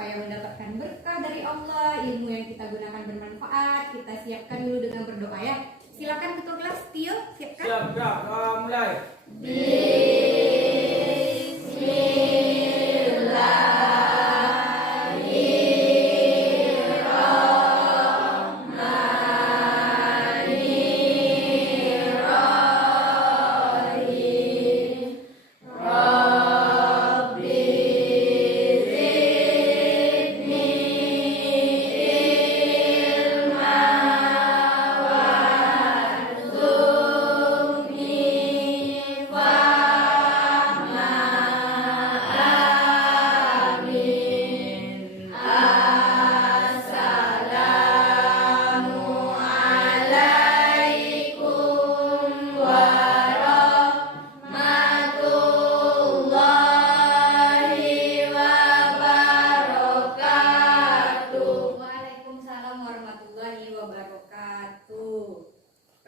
supaya mendapatkan berkah dari Allah, ilmu yang kita gunakan bermanfaat. Kita siapkan dulu dengan berdoa ya. Silakan ketua kelas Tio, siapkan. Siap, mulai.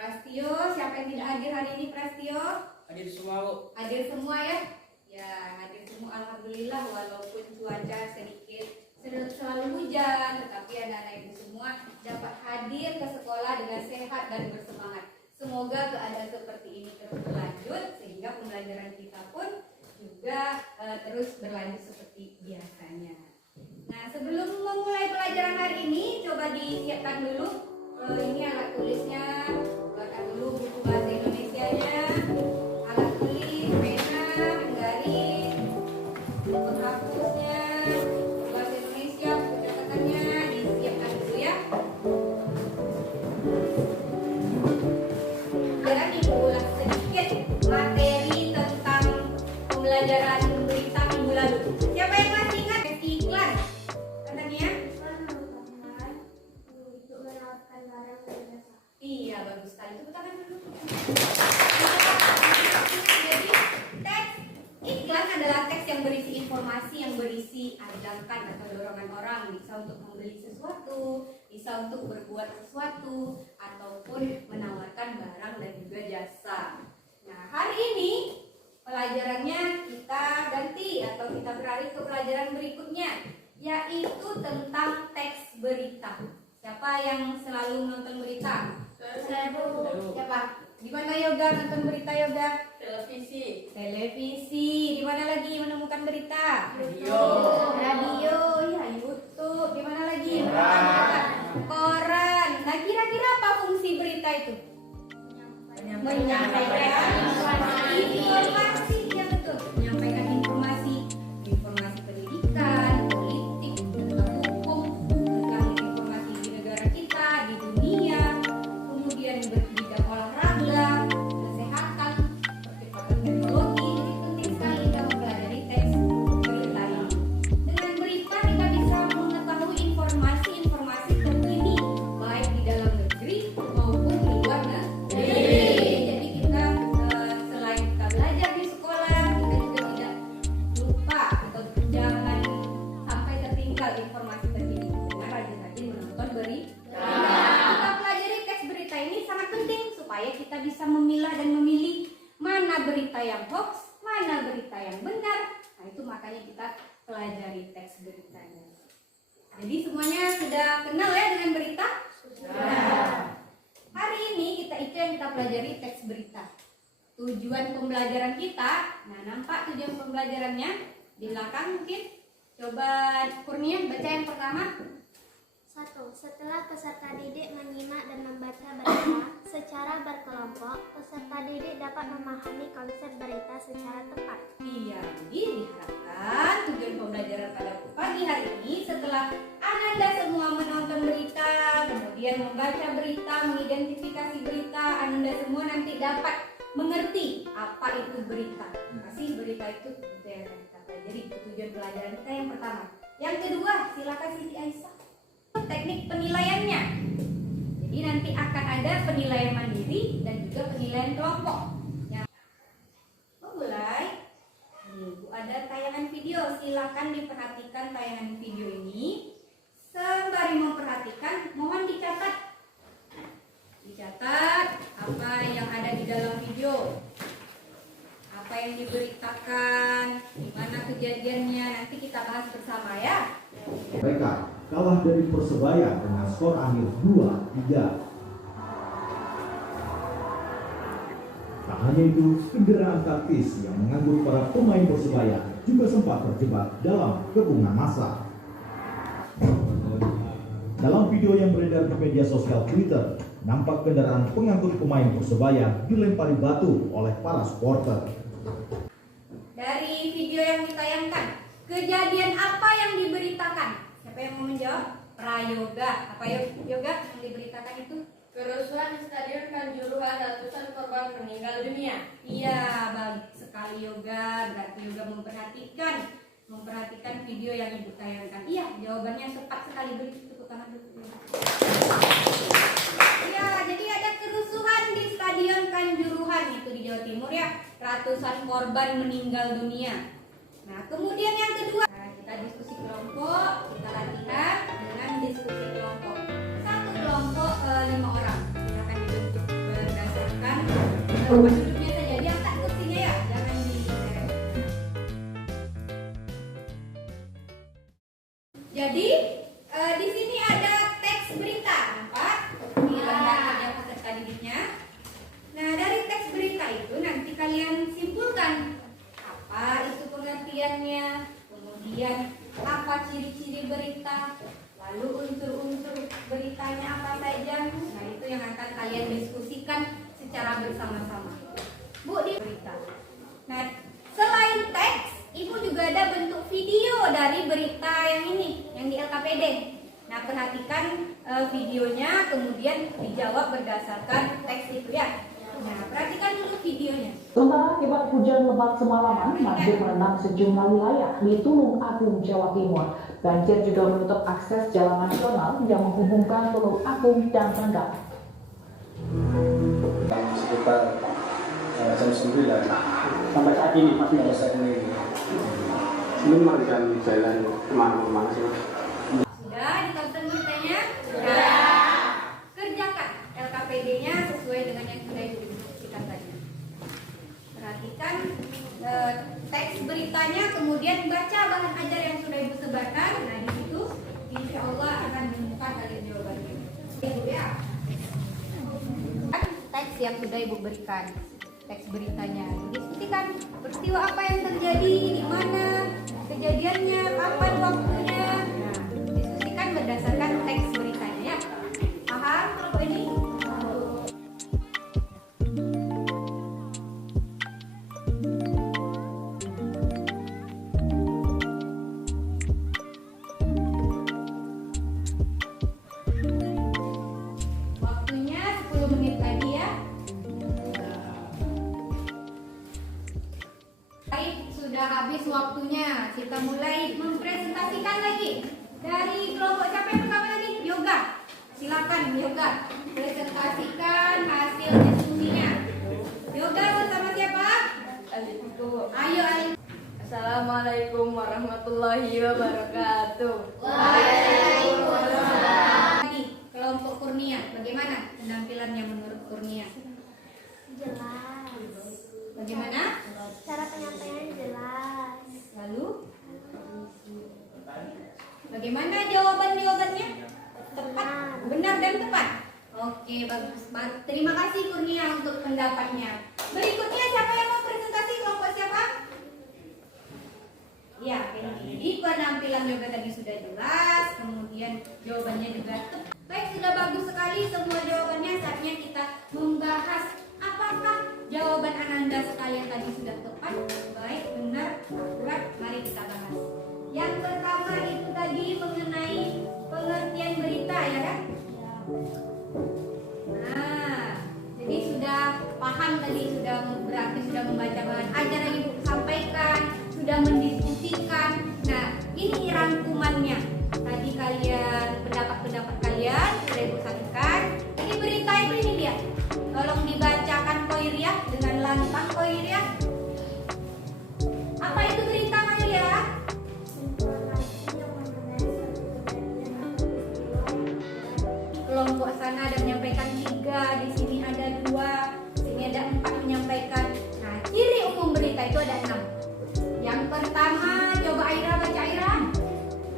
Prastio, siapa yang tidak hadir hari ini Prastio? Hadir semua, Bu. Hadir semua ya? Ya, hadir semua alhamdulillah walaupun cuaca sedikit selalu hujan, tetapi anak-anak ibu semua dapat hadir ke sekolah dengan sehat dan bersemangat. Semoga keadaan seperti ini terus berlanjut sehingga pembelajaran kita pun juga terus berlanjut seperti biasanya. Nah, sebelum memulai pelajaran hari ini, coba disiapkan dulu ini alat tulisnya. Buatkan dulu buku bahasa Indonesianya, alat tulis, pena, penggaris, penghapusnya, bahasa Indonesia, buku catatannya disiapkan dulu ya. Sekarang diulas sedikit materi tentang pembelajaran berita minggu lalu. Siapa yang masih ingat iklan? Katanya? Iya, bagus sekali. Tepuk tangan dulu. Jadi, teks iklan adalah teks yang berisi informasi, yang berisi ajakan atau dorongan orang, bisa untuk membeli sesuatu, bisa untuk berbuat sesuatu, ataupun menawarkan barang dan juga jasa. Nah, hari ini pelajarannya kita ganti atau kita beralih ke pelajaran berikutnya, yaitu tentang teks berita. Siapa yang selalu menonton berita? Saya, Bu. Siapa? Di mana Yoga nonton berita Yoga? Televisi. Televisi. Di mana lagi menemukan berita? Radio. Radio, ya YouTube. Di mana lagi? Koran. Nah, kira-kira apa fungsi berita itu? Menyampaikan informasi, ya betul. Menyampaikan informasi pendidikan, politik, tentang hukum, tentang informasi di negara kita, di dunia, kemudian bidang olahraga, kesehatan, percepatan teknologi. Jadi penting sekali kita mempelajari teks berita ini. Dengan berita kita bisa mengetahui informasi terkini baik di dalam negeri maupun di luar negeri. Jadi kita selain kita belajar di sekolah, kita juga tidak lupa atau jangan sampai tertinggal informasi terkini dengan rajin-rajin menonton berita. Kita pelajari teks berita ini sangat penting supaya kita bisa memilah dan memilih mana berita yang hoax, mana berita yang benar. Nah, itu makanya kita pelajari teks beritanya. Jadi semuanya sudah kenal ya dengan berita? Sudah. Hari ini itu yang kita pelajari teks berita. Tujuan pembelajaran kita, nah nampak tujuan pembelajarannya di belakang mungkin. Coba Kurnia baca yang pertama. 1. Setelah peserta didik menyimak dan membaca berita secara berkelompok, peserta didik dapat memahami konsep berita secara tepat. Iya, jadi diharapkan tujuan pembelajaran pada pagi hari ini setelah Ananda semua menonton berita, kemudian membaca berita, mengidentifikasi berita, Ananda semua nanti dapat mengerti apa itu berita. Pasti berita itu yang akan kita pelajari. Itu tujuan pelajaran kita yang pertama. Yang kedua, silakan Siti Aisyah. Teknik penilaiannya. Jadi nanti akan ada penilaian mandiri dan juga penilaian kelompok. Mulai. Bu ada tayangan video. Silakan diperhatikan tayangan video ini. Sembari memperhatikan, mohon dicatat. Dicatat apa yang ada di dalam video. Apa yang diberitakan, di mana kejadiannya, nanti kita bahas bersama ya. Mereka kalah dari Persebaya dengan skor akhir 2-3. Tak hanya itu, kendaraan taktis yang mengangkut para pemain Persebaya juga sempat terjebak dalam kepungan massa. Dalam video yang beredar di media sosial Twitter, nampak kendaraan pengangkut pemain Persebaya dilempari batu oleh para supporter. Dari video yang ditayangkan, kejadian apa yang diberitakan? Siapa yang mau menjawab? Prayoga. Apa Yoga yang diberitakan itu? Kerusuhan di Stadion Kanjuruhan, ratusan korban meninggal dunia. Iya, bagus sekali Yoga. Berarti Yoga memperhatikan video yang ibu tayangkan. Iya, jawabannya tepat sekali. Beri tepuk tangan dulu. Iya, jadi ada kerusuhan di Stadion Kanjuruhan itu di Jawa Timur ya. Ratusan korban meninggal dunia. Nah, kemudian yang kedua, kita diskusi kelompok, kita latihan dengan diskusi kelompok. Satu kelompok 5 orang yang akan dibentuk berdasarkan tempat duduknya saja. Diangkat kursinya ya, jangan diseret. Jadi di sini ada teks berita, nampak? Ini gambarnya peserta didiknya. Nah, dari teks berita itu nanti kalian simpulkan apa itu pengertiannya, kemudian apa ciri-ciri berita, lalu unsur-unsur beritanya apa saja. Nah, itu yang akan kalian diskusikan secara bersama-sama. Bu, di berita. Nah, selain teks, Ibu juga ada bentuk video dari berita yang ini, yang di LKPD. Nah, perhatikan videonya, kemudian dijawab berdasarkan teks itu ya. Nah, perhatikan dulu videonya. Sementara akibat hujan lebat semalaman, banjir merendam sejumlah wilayah di Tulung Agung, Jawa Timur. Banjir juga menutup akses jalan nasional yang menghubungkan Tulung Agung dan Trenggalek. Sekitar jam 9 sampai saat ini masih ada saat ini. Ini mengajukan jalan kemana-mana sih mas? Sudah ditonton beritanya? Sudah. Kerjakan LKPD-nya sesuai dengan yang sudah Ibu diskusikan tadi. Perhatikan teks beritanya, kemudian baca bahan ajar yang sudah Ibu sebarkan. Nah, di situ insya Allah akan menemukan kalian jawabannya. Ibu ya. Teks yang sudah Ibu berikan, teks beritanya. Diskusikan peristiwa apa yang terjadi, di mana kejadiannya, kapan waktunya. Nah, diskusikan berdasarkan teks beritanya ya. Paham kalau ini? Waktunya 10 menit lagi ya. Baik, sudah habis waktunya. Kita mulai mempresentasikan lagi. Dari kelompok siapa yang pertama tadi? Yoga. Silakan Yoga, presentasikan hasil diskusinya. Yoga bersama siapa? Ayo. Assalamualaikum warahmatullahi wabarakatuh. Tadi kelompok Kurnia, bagaimana penampilannya menurut Kurnia? Jelas. Bagaimana? Cara penyampaian jelas. Lalu bagaimana jawabannya? Tepat, benar dan tepat. Oke, bagus. Terima kasih Kurnia untuk pendapatnya. Berikutnya siapa yang mau presentasi, kelompok siapa? Ya, jadi penampilan juga tadi sudah jelas, kemudian jawabannya juga tepat. Baik, sudah bagus sekali semua jawabannya. Saatnya kita membahas apakah jawaban Ananda sekalian tadi sudah tepat, baik, benar, akurat. Mari kita bahas. Yang pertama itu tadi mengenai pengertian berita ya kan? Nah, jadi sudah paham tadi, berarti sudah membaca bahan ajar yang Ibu sampaikan, sudah mendiskusikan. Nah, ini rangkumannya. Tadi kalian, pendapat kalian sudah Ibu sampaikan. Jadi berita itu ini dia. Tolong dibacakan Koiriah dengan lantang Koiriah. Apa itu berita Koiriah? Kelompok sana ada menyampaikan 3, di sini ada 2, di sini ada 4 menyampaikan. Nah, ciri umum berita itu ada 6. Yang pertama, coba Aira baca Aira.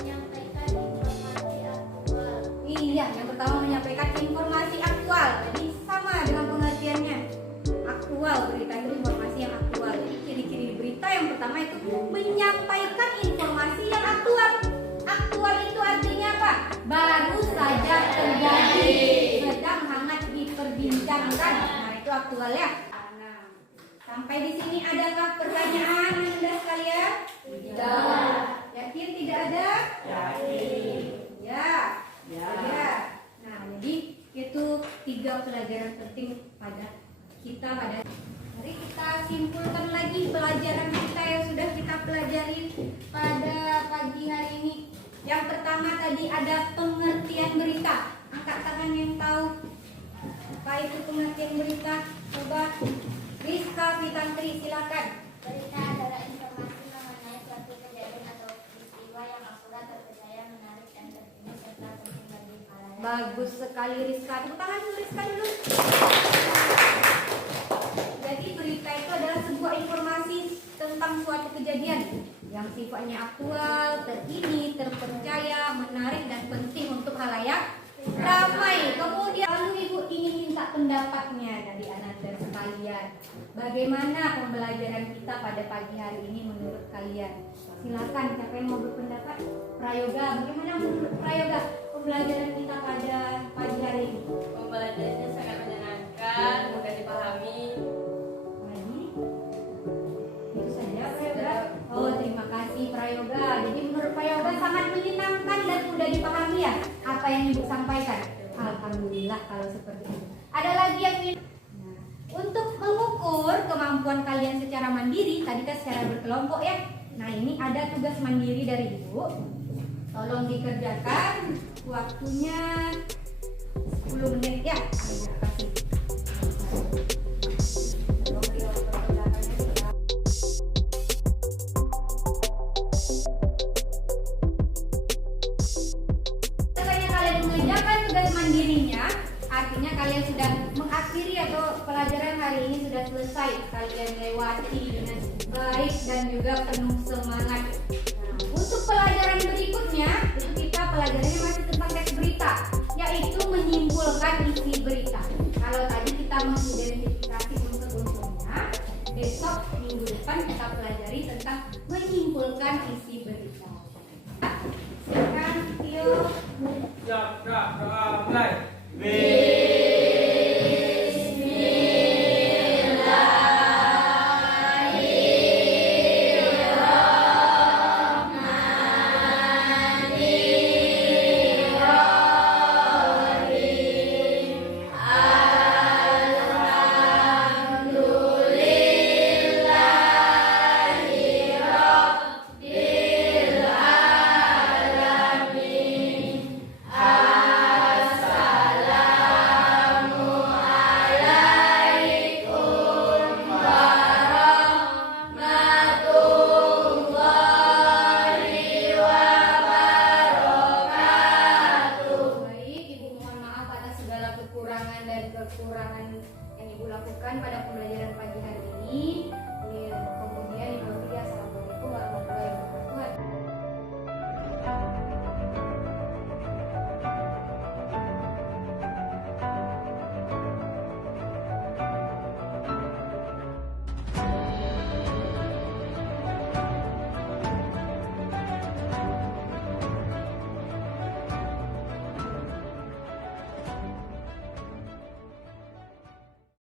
Menyampaikan pertama itu menyampaikan informasi yang aktual. Aktual itu artinya apa? Baru saja terjadi, sedang hangat diperbincangkan. Nah, itu aktual ya. Nah, sampai di sini adakah pertanyaan Anda sekalian? Tidak. Yakin tidak ada? Yakin. Ya. Ya. Nah, jadi itu 3 pelajaran penting pada kita pada. Mari kita simpulkan lagi pelajaran kita yang sudah kita pelajari pada pagi hari ini. Yang pertama tadi ada pengertian berita. Angkat tangan yang tahu apa itu pengertian berita. Coba Rizka Fitantri, silakan. Berita adalah informasi mengenai suatu kejadian atau peristiwa yang akurat, terpercaya, menarik, dan terkini serta penting bagi khalayak. Bagus sekali Rizka. Tepuk tangan dulu Rizka dulu. Jadi berita itu adalah sebuah informasi tentang suatu kejadian yang sifatnya aktual, terkini, terpercaya, menarik, dan penting untuk khalayak ramai. Kemudian lalu Ibu ingin minta pendapatnya dari Ananda sekalian. Bagaimana pembelajaran kita pada pagi hari ini menurut kalian? Silakan, siapa yang mau berpendapat? Prayoga, bagaimana menurut Prayoga pembelajaran kita pada pagi hari ini? Pembelajarannya sangat menyenangkan, mudah dipahami. Lagi? Itu saja Prayoga. Oh, terima kasih Prayoga. Jadi menurut Prayoga sangat menyenangkan dan mudah dipahami ya apa yang Ibu sampaikan. Alhamdulillah kalau seperti itu. Ada lagi yang ingin? Nah, untuk mengukur kemampuan kalian secara mandiri, tadi kan secara berkelompok ya. Nah, ini ada tugas mandiri dari Ibu. Tolong dikerjakan. Waktunya 10 menit ya. Terima kasih. Setelah kalian mengerjakan tugas mandirinya, artinya kalian sudah mengakhiri atau pelajaran hari ini sudah selesai. Kalian lewati dengan baik dan juga penuh semangat. Nah, untuk pelajaran berikutnya, itu kita pelajarannya masih tentang teks berita, yaitu menyimpulkan isi berita. Kalau tadi kita mengidentifikasi unsur-unsurnya, besok minggu depan kita pelajari tentang